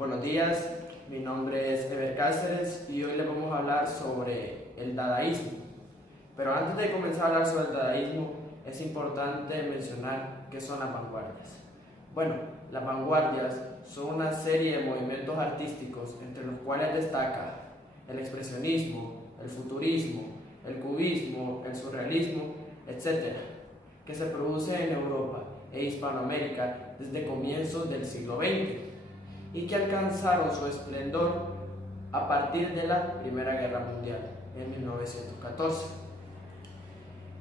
Buenos días, mi nombre es Eber Cáceres y hoy les vamos a hablar sobre el dadaísmo. Pero antes de comenzar a hablar sobre el dadaísmo, es importante mencionar qué son las vanguardias. Bueno, las vanguardias son una serie de movimientos artísticos entre los cuales destaca el expresionismo, el futurismo, el cubismo, el surrealismo, etc., que se producen en Europa e Hispanoamérica desde comienzos del siglo XX y que alcanzaron su esplendor a partir de la Primera Guerra Mundial en 1914.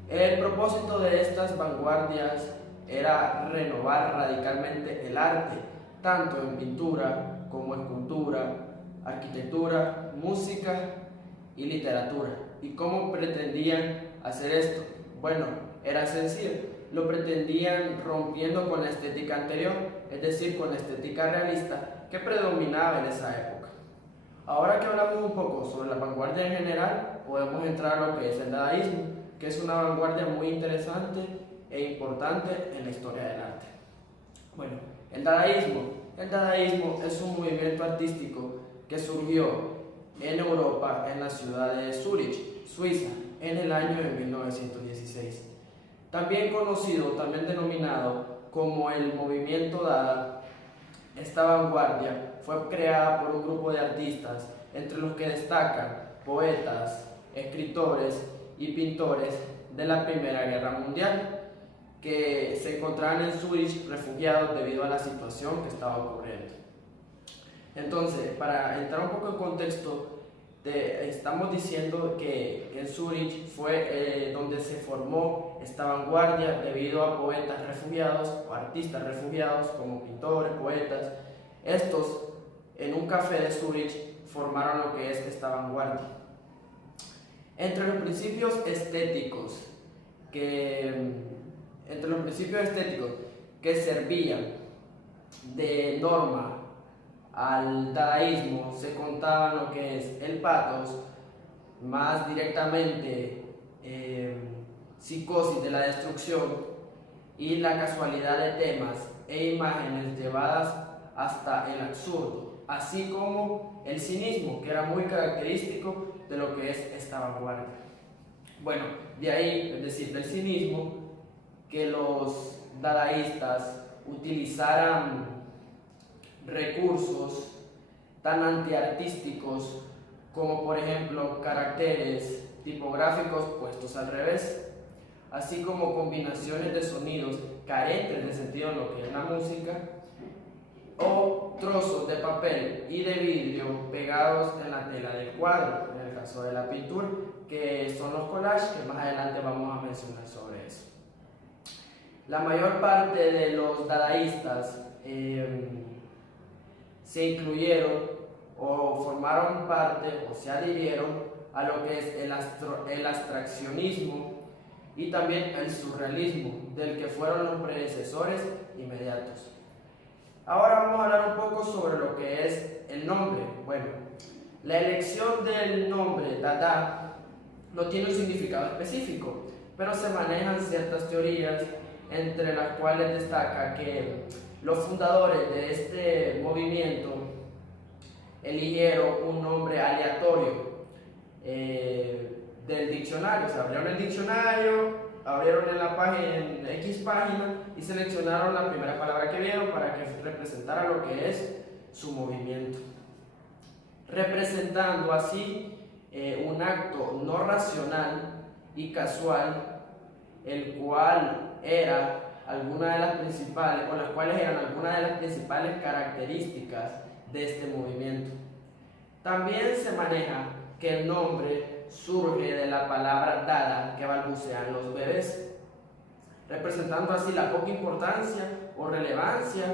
El propósito de estas vanguardias era renovar radicalmente el arte, tanto en pintura como escultura, arquitectura, música y literatura. ¿Y cómo pretendían hacer esto? Bueno, era sencillo. Lo pretendían rompiendo con la estética anterior, es decir, con la estética realista que predominaba en esa época. Ahora que hablamos un poco sobre la vanguardia en general, podemos entrar a lo que es el dadaísmo, que es una vanguardia muy interesante e importante en la historia del arte. Bueno, el dadaísmo es un movimiento artístico que surgió en Europa, en la ciudad de Zúrich, Suiza, en el año de 1916. También conocido, también denominado como el movimiento Dada, esta vanguardia fue creada por un grupo de artistas, entre los que destacan poetas, escritores y pintores de la Primera Guerra Mundial, que se encontraban en Zúrich refugiados debido a la situación que estaba ocurriendo. Entonces, para entrar un poco en contexto, estamos diciendo que en Zúrich fue donde se formó esta vanguardia debido a poetas refugiados o artistas refugiados como pintores, poetas. Estos en un café de Zúrich formaron lo que es esta vanguardia. Entre los principios estéticos que servían de norma al dadaísmo se contaban lo que es el pathos, más directamente psicosis de la destrucción, y la casualidad de temas e imágenes llevadas hasta el absurdo, así como el cinismo, que era muy característico de lo que es esta vanguardia. Bueno, de ahí, es decir, del cinismo, que los dadaístas utilizaran recursos tan antiartísticos como por ejemplo caracteres tipográficos puestos al revés, así como combinaciones de sonidos carentes de sentido en lo que es la música, o trozos de papel y de vidrio pegados en la tela del cuadro, en el caso de la pintura, que son los collages, que más adelante vamos a mencionar sobre eso. La mayor parte de los dadaístas se incluyeron o formaron parte o se adhirieron a lo que es el abstraccionismo y también el surrealismo, del que fueron los predecesores inmediatos. Ahora vamos a hablar un poco sobre lo que es el nombre. Bueno, la elección del nombre Dada no tiene un significado específico, pero se manejan ciertas teorías, entre las cuales destaca que los fundadores de este movimiento eligieron un nombre aleatorio del diccionario. Se abrieron el diccionario, abrieron en la página, en X página, y seleccionaron la primera palabra que vieron para que representara lo que es su movimiento, representando así un acto no racional y casual, el cual era algunas de las principales, o las cuales eran algunas de las principales características de este movimiento. También se maneja que el nombre surge de la palabra dada que balbucean los bebés, representando así la poca importancia o relevancia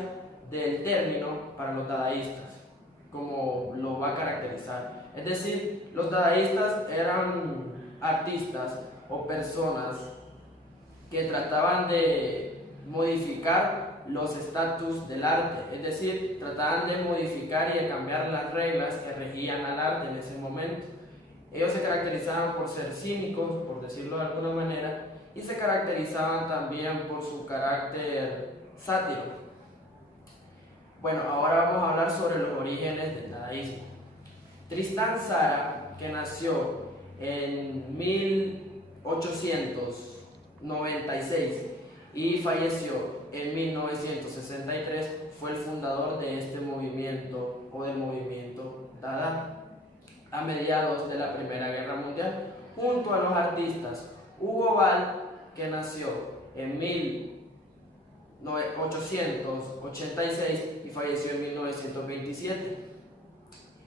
del término para los dadaístas, como lo va a caracterizar. Es decir, los dadaístas eran artistas o personas que trataban de modificar los estatus del arte, es decir, trataban de modificar y de cambiar las reglas que regían al arte en ese momento. Ellos se caracterizaban por ser cínicos, por decirlo de alguna manera, y se caracterizaban también por su carácter sátiro. Bueno, ahora vamos a hablar sobre los orígenes del dadaísmo. Tristan Tzara, que nació en 1896 y falleció en 1963, fue el fundador de este movimiento o del movimiento Dada a mediados de la Primera Guerra Mundial, junto a los artistas Hugo Ball, que nació en 1886 y falleció en 1927,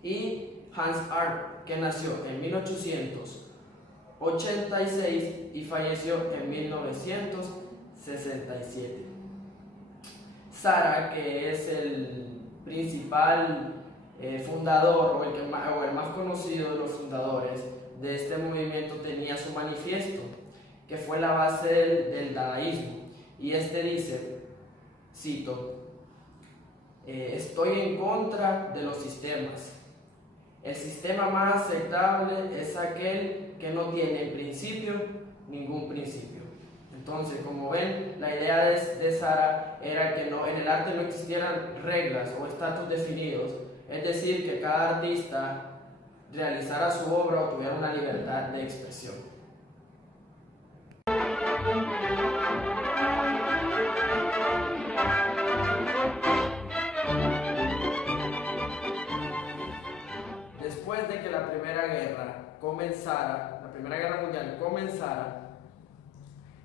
y Hans Arp, que nació en 1886 y falleció en 1967. Tzara, que es el principal fundador o el más conocido de los fundadores de este movimiento, tenía su manifiesto, que fue la base del dadaísmo, y este dice, cito, estoy en contra de los sistemas. El sistema más aceptable es aquel que no tiene en principio ningún principio. Entonces, como ven, la idea de Tzara era que en el arte no existieran reglas o estatus definidos, es decir, que cada artista realizara su obra o tuviera una libertad de expresión. Después de que la Primera Guerra Mundial comenzara,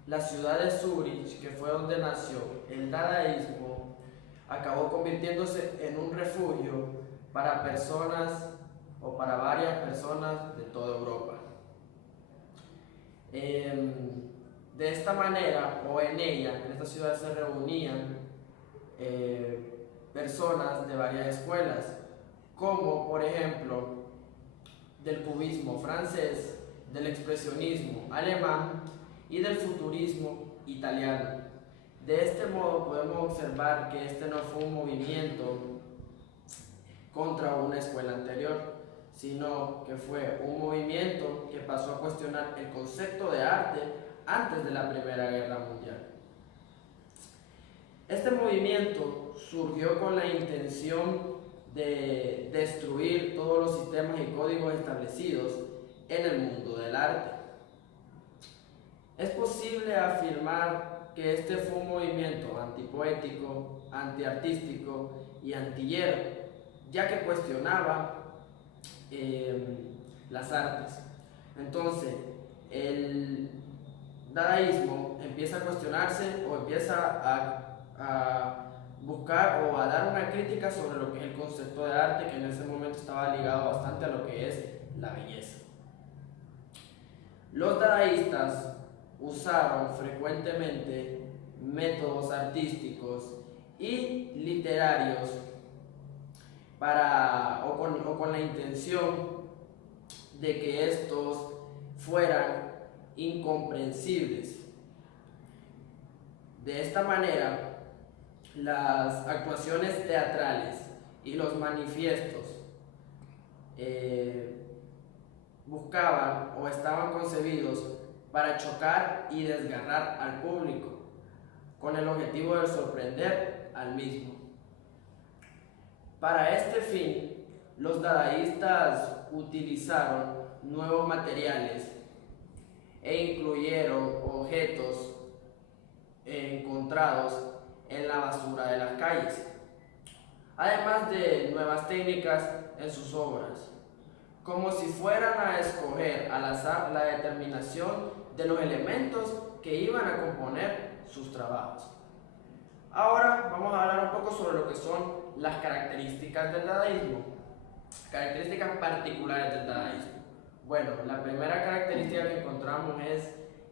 la ciudad de Zúrich, que fue donde nació el dadaísmo, acabó convirtiéndose en un refugio para personas o para varias personas de toda Europa. De esta manera, o en esta ciudad se reunían personas de varias escuelas, como por ejemplo del cubismo francés, del expresionismo alemán y del futurismo italiano. De este modo podemos observar que este no fue un movimiento contra una escuela anterior, sino que fue un movimiento que pasó a cuestionar el concepto de arte antes de la Primera Guerra Mundial. Este movimiento surgió con la intención de destruir todos los sistemas y códigos establecidos en el mundo del arte. Es posible afirmar que este fue un movimiento antipoético, antiartístico y antillero, ya que cuestionaba las artes. Entonces, el dadaísmo empieza a cuestionarse o empieza a buscar o a dar una crítica sobre lo que es el concepto de arte, que en ese momento estaba ligado bastante a lo que es la belleza. Los dadaístas usaron frecuentemente métodos artísticos y literarios con la intención de que estos fueran incomprensibles. De esta manera, las actuaciones teatrales y los manifiestos buscaban o estaban concebidos para chocar y desgarrar al público, con el objetivo de sorprender al mismo. Para este fin, los dadaístas utilizaron nuevos materiales e incluyeron objetos encontrados en la basura de las calles, además de nuevas técnicas en sus obras, como si fueran a escoger al azar la determinación de los elementos que iban a componer sus trabajos. Ahora vamos a hablar un poco sobre lo que son las características del dadaísmo, características particulares del dadaísmo. Bueno, la primera característica que encontramos es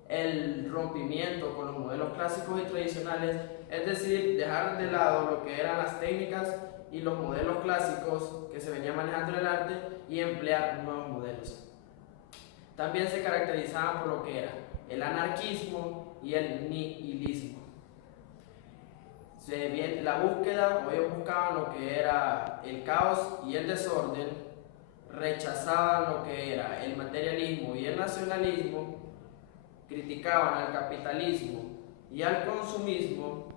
el rompimiento con los modelos clásicos y tradicionales, es decir, dejar de lado lo que eran las técnicas y los modelos clásicos que se venían manejando en el arte y emplear nuevos modelos. También se caracterizaban por lo que era el anarquismo y el nihilismo. La búsqueda, o ellos buscaban lo que era el caos y el desorden, rechazaban lo que era el materialismo y el nacionalismo, criticaban al capitalismo y al consumismo,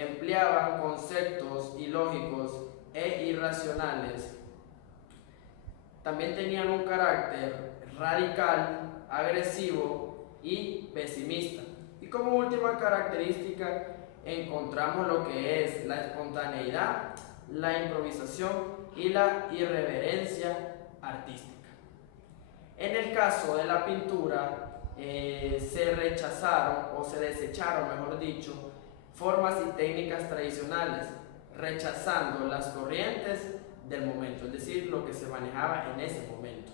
empleaban conceptos ilógicos e irracionales. También tenían un carácter radical, agresivo y pesimista. Y como última característica encontramos lo que es la espontaneidad, la improvisación y la irreverencia artística. En el caso de la pintura, se rechazaron o se desecharon, mejor dicho, formas y técnicas tradicionales, rechazando las corrientes del momento, es decir, lo que se manejaba en ese momento.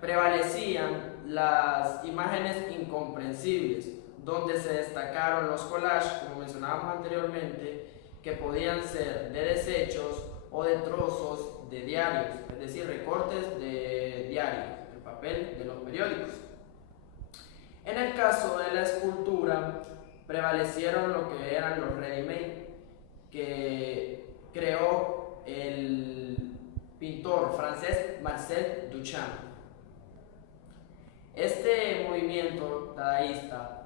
Prevalecían las imágenes incomprensibles, donde se destacaron los collages, como mencionábamos anteriormente, que podían ser de desechos o de trozos de diarios, es decir, recortes de diarios, el papel de los periódicos. En el caso de la escultura, prevalecieron lo que eran los ready-made, que creó el pintor francés Marcel Duchamp. Este movimiento dadaísta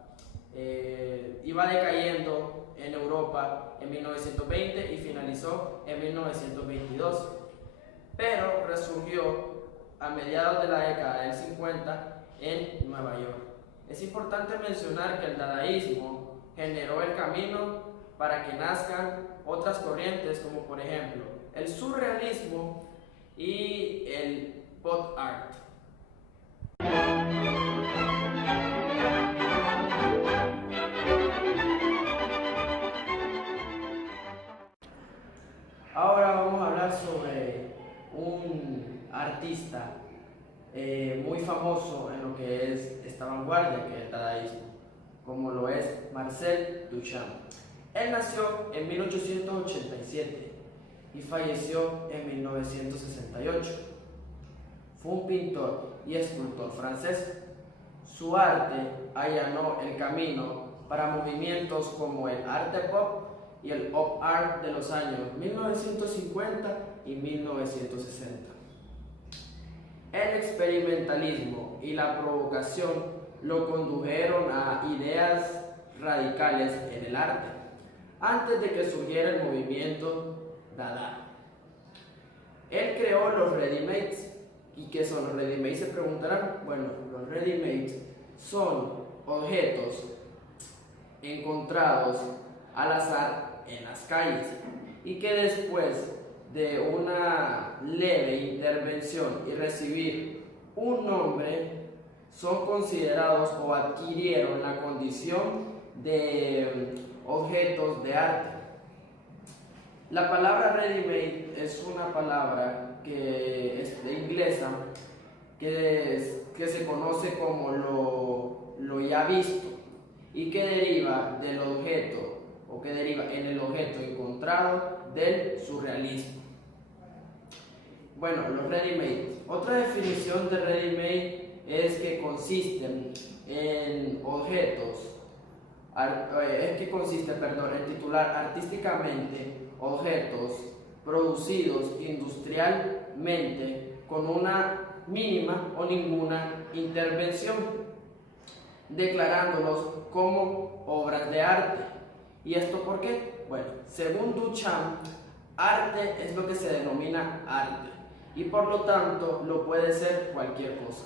iba decayendo en Europa en 1920 y finalizó en 1922, pero resurgió a mediados de la década del 50 en Nueva York. Es importante mencionar que el dadaísmo generó el camino para que nazcan otras corrientes, como por ejemplo el surrealismo y el pop art. Ahora vamos a hablar sobre un artista muy famoso en lo que es esta vanguardia, que es el dadaísmo, como lo es Marcel Duchamp. Él nació en 1887 y falleció en 1968. Fue un pintor y escultor francés. Su arte allanó el camino para movimientos como el arte pop y el pop art de los años 1950 y 1960. El experimentalismo y la provocación lo condujeron a ideas radicales en el arte, antes de que surgiera el movimiento Dada. Él creó los ready-mades. ¿Y qué son los ready-mades? Se preguntarán. Bueno, los ready-mades son objetos encontrados al azar en las calles y que después de una leve intervención y recibir un nombre son considerados o adquirieron la condición de objetos de arte. La palabra ready-made es una palabra que es inglesa que se conoce como lo ya visto y que deriva del objeto o que deriva en el objeto encontrado del surrealismo. Bueno, los ready-made. Otra definición de ready-made es que consisten en objetos, en titular artísticamente objetos producidos industrialmente con una mínima o ninguna intervención, declarándolos como obras de arte. ¿Y esto por qué? Bueno, según Duchamp, arte es lo que se denomina arte y por lo tanto lo puede ser cualquier cosa.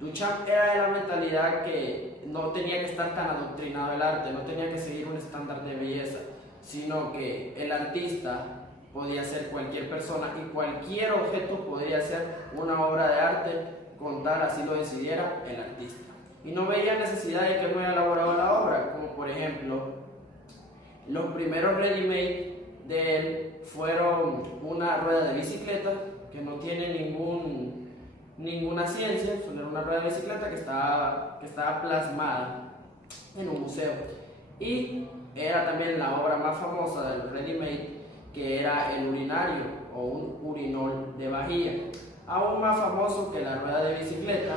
Duchamp era de la mentalidad que no tenía que estar tan adoctrinado el arte, no tenía que seguir un estándar de belleza, sino que el artista podía ser cualquier persona y cualquier objeto podría ser una obra de arte con tal así lo decidiera el artista. Y no veía necesidad de que él no haya elaborado la obra, como por ejemplo, los primeros ready-made de él fueron una rueda de bicicleta que no tiene ninguna ciencia, solo era una rueda de bicicleta que estaba plasmada en un museo. Y era también la obra más famosa del ready-made, que era el urinario o un urinol de vajilla, aún más famoso que la rueda de bicicleta,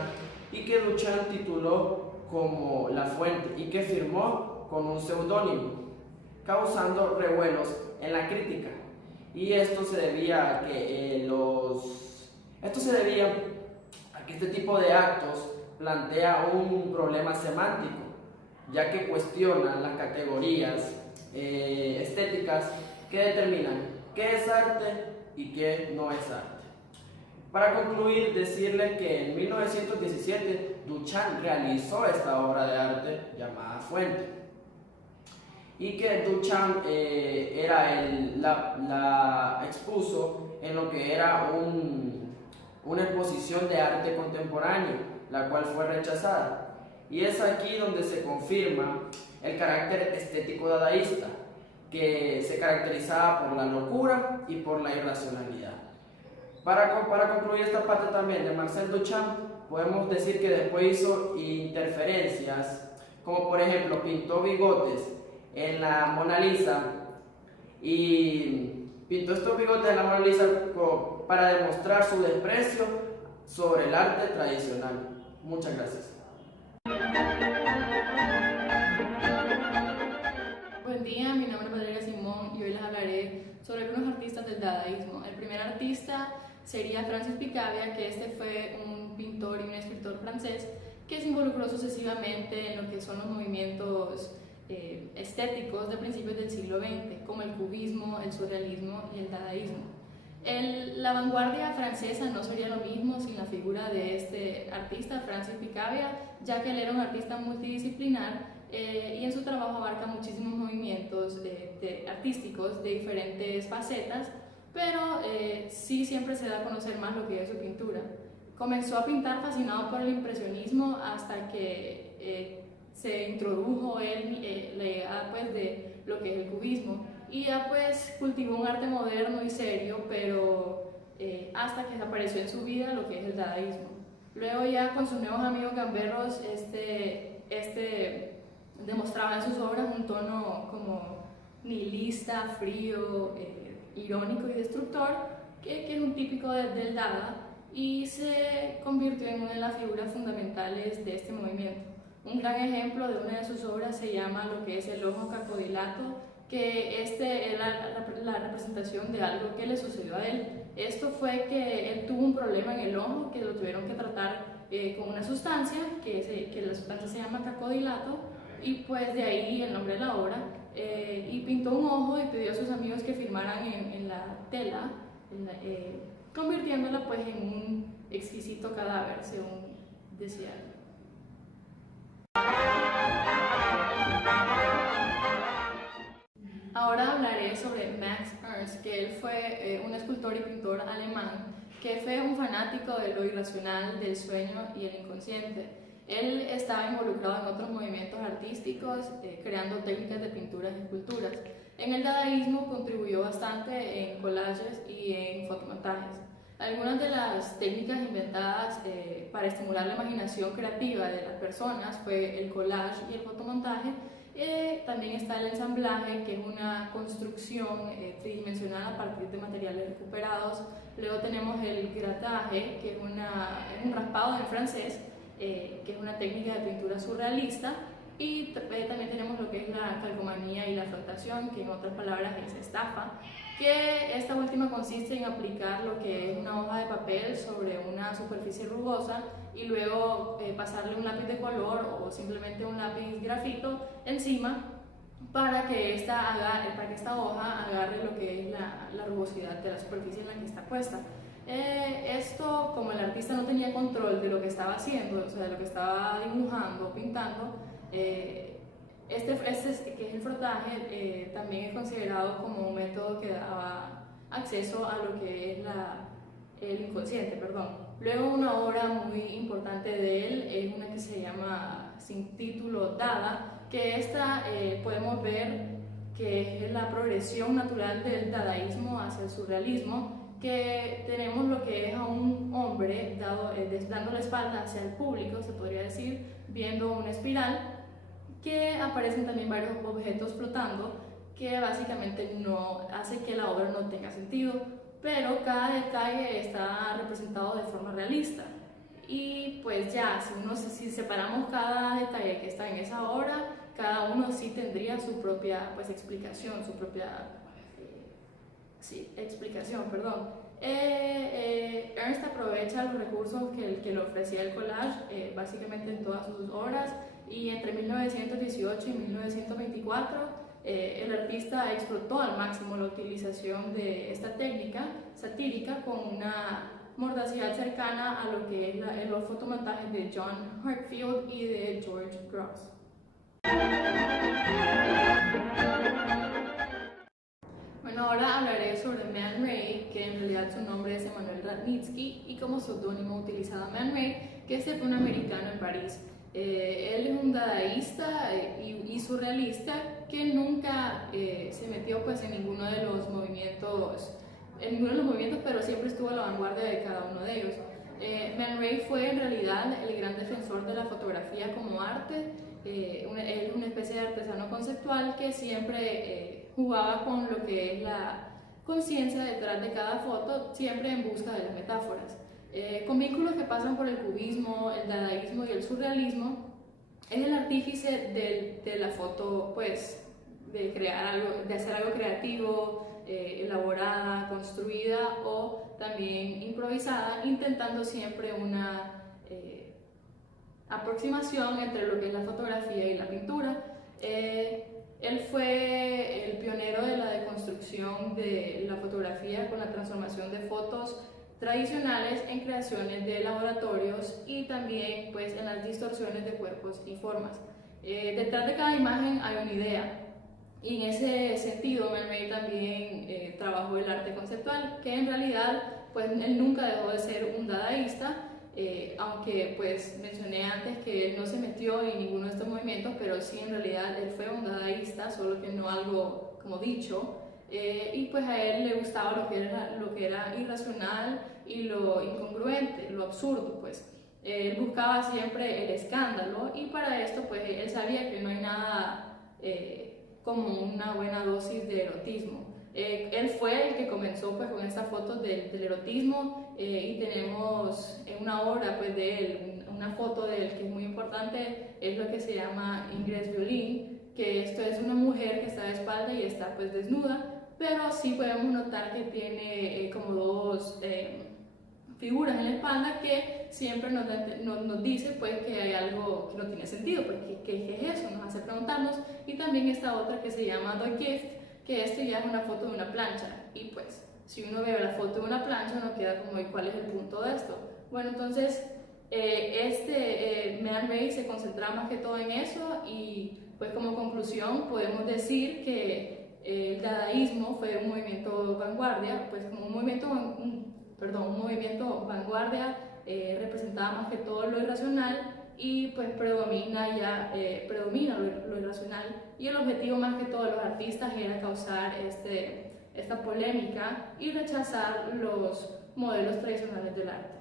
y que Duchamp tituló como La Fuente y que firmó con un seudónimo, causando revuelos en la crítica. Y esto se debía a que este tipo de actos plantea un problema semántico, ya que cuestionan las categorías estéticas que determinan qué es arte y qué no es arte. Para concluir, decirles que en 1917 Duchamp realizó esta obra de arte llamada Fuente, y que Duchamp la expuso en lo que era una exposición de arte contemporáneo, la cual fue rechazada. Y es aquí donde se confirma el carácter estético dadaísta, que se caracterizaba por la locura y por la irracionalidad. Para concluir esta parte también de Marcel Duchamp, podemos decir que después hizo interferencias, como por ejemplo pintó bigotes en la Mona Lisa, y pintó estos bigotes en la Mona Lisa para demostrar su desprecio sobre el arte tradicional. Muchas gracias. Buen día, mi nombre es Valeria Simón y hoy les hablaré sobre algunos artistas del dadaísmo. El primer artista sería Francis Picabia, que este fue un pintor y un escritor francés que se involucró sucesivamente en lo que son los movimientos estéticos de principios del siglo XX, como el cubismo, el surrealismo y el dadaísmo. La vanguardia francesa no sería lo mismo sin la figura de este artista, Francis Picabia, ya que él era un artista multidisciplinar y en su trabajo abarca muchísimos movimientos artísticos de diferentes facetas, pero sí siempre se da a conocer más lo que es su pintura. Comenzó a pintar fascinado por el impresionismo hasta que se introdujo la idea pues, de lo que es el cubismo, y ya pues cultivó un arte moderno y serio, pero hasta que apareció en su vida lo que es el dadaísmo. Luego ya con sus nuevos amigos gamberros, demostraba en sus obras un tono como nihilista, frío, irónico y destructor, que es un típico del Dada, y se convirtió en una de las figuras fundamentales de este movimiento. Un gran ejemplo de una de sus obras se llama lo que es el ojo cacodilato, que es la representación de algo que le sucedió a él. Esto fue que él tuvo un problema en el ojo, que lo tuvieron que tratar con una sustancia, que la sustancia se llama cacodilato, y pues de ahí el nombre de la obra, y pintó un ojo y pidió a sus amigos que firmaran en la tela, convirtiéndola pues en un exquisito cadáver, según decía él. Ahora hablaré sobre Max Ernst, que él fue un escultor y pintor alemán que fue un fanático de lo irracional, del sueño y el inconsciente. Él estaba involucrado en otros movimientos artísticos, creando técnicas de pinturas y esculturas. En el dadaísmo contribuyó bastante en collages y en fotomontajes. Algunas de las técnicas inventadas para estimular la imaginación creativa de las personas fue el collage y el fotomontaje. También está el ensamblaje, que es una construcción tridimensional a partir de materiales recuperados. Luego tenemos el grattage, que es un raspado en francés, que es una técnica de pintura surrealista. Y también tenemos lo que es la calcomanía y la flotación, que en otras palabras es estafa, que esta última consiste en aplicar lo que es una hoja de papel sobre una superficie rugosa y luego pasarle un lápiz de color o simplemente un lápiz grafito encima para que esta hoja agarre lo que es la rugosidad de la superficie en la que está puesta. Esto, como el artista no tenía control de lo que estaba haciendo, o sea, de lo que estaba dibujando, pintando, que es el frotaje, también es considerado como un método que daba acceso a lo que es el inconsciente, perdón. Luego una obra muy importante de él es una que se llama sin título Dada, que esta podemos ver que es la progresión natural del dadaísmo hacia el surrealismo, que tenemos lo que es a un hombre dando la espalda hacia el público, se podría decir, viendo una espiral, que aparecen también varios objetos flotando, que básicamente no hace que la obra no tenga sentido, pero cada detalle está representado de forma realista. Y pues ya, si separamos cada detalle que está en esa obra, cada uno sí tendría su propia pues, explicación, Ernst aprovecha los recursos que le ofrecía el collage, básicamente en todas sus obras, y entre 1918 y 1924 el artista explotó al máximo la utilización de esta técnica satírica con una mordacidad cercana a lo que es los fotomontajes de John Heartfield y de George Grosz. Bueno, ahora hablaré sobre Man Ray, que en realidad su nombre es Emanuel Radnitsky, y como seudónimo utilizaba Man Ray, que este fue un americano en París. Él es un dadaísta y surrealista que nunca se metió pues en ninguno de los movimientos, pero siempre estuvo a la vanguardia de cada uno de ellos. Man Ray fue en realidad el gran defensor de la fotografía como arte. Él es una especie de artesano conceptual que siempre jugaba con lo que es la conciencia detrás de cada foto, siempre en busca de las metáforas. Con vínculos que pasan por el cubismo, el dadaísmo y el surrealismo, es el artífice de la foto, pues, de crear algo, de hacer algo creativo, elaborada, construida o también improvisada, intentando siempre una aproximación entre lo que es la fotografía y la pintura. Él fue el pionero de la deconstrucción de la fotografía con la transformación de fotos tradicionales en creaciones de laboratorios y también pues en las distorsiones de cuerpos y formas. Detrás de cada imagen hay una idea y en ese sentido Man Ray también trabajó el arte conceptual, que en realidad pues él nunca dejó de ser un dadaísta, aunque pues mencioné antes que él no se metió en ninguno de estos movimientos, pero sí en realidad él fue un dadaísta, solo que no algo como dicho. Y pues a él le gustaba lo que era irracional y lo incongruente, lo absurdo, pues. Él buscaba siempre el escándalo y para esto pues él sabía que no hay nada como una buena dosis de erotismo. Él fue el que comenzó pues con estas fotos del erotismo y tenemos una obra pues de él, una foto de él que es muy importante, es lo que se llama Ingres Violín, que esto es una mujer que está de espalda y está pues desnuda, pero sí podemos notar que tiene como dos figuras en la espalda que siempre nos dice pues que hay algo que no tiene sentido, pues ¿qué es eso? Nos hace preguntarnos. Y también esta otra que se llama The Gift, que esto ya es una foto de una plancha y pues si uno ve la foto de una plancha uno queda como ¿y cuál es el punto de esto? Bueno, entonces Man Ray se concentra más que todo en eso y pues como conclusión podemos decir que el dadaísmo fue un movimiento vanguardia, pues como un movimiento vanguardia representaba más que todo lo irracional y pues predomina lo irracional, y el objetivo más que todo de los artistas era causar esta polémica y rechazar los modelos tradicionales del arte.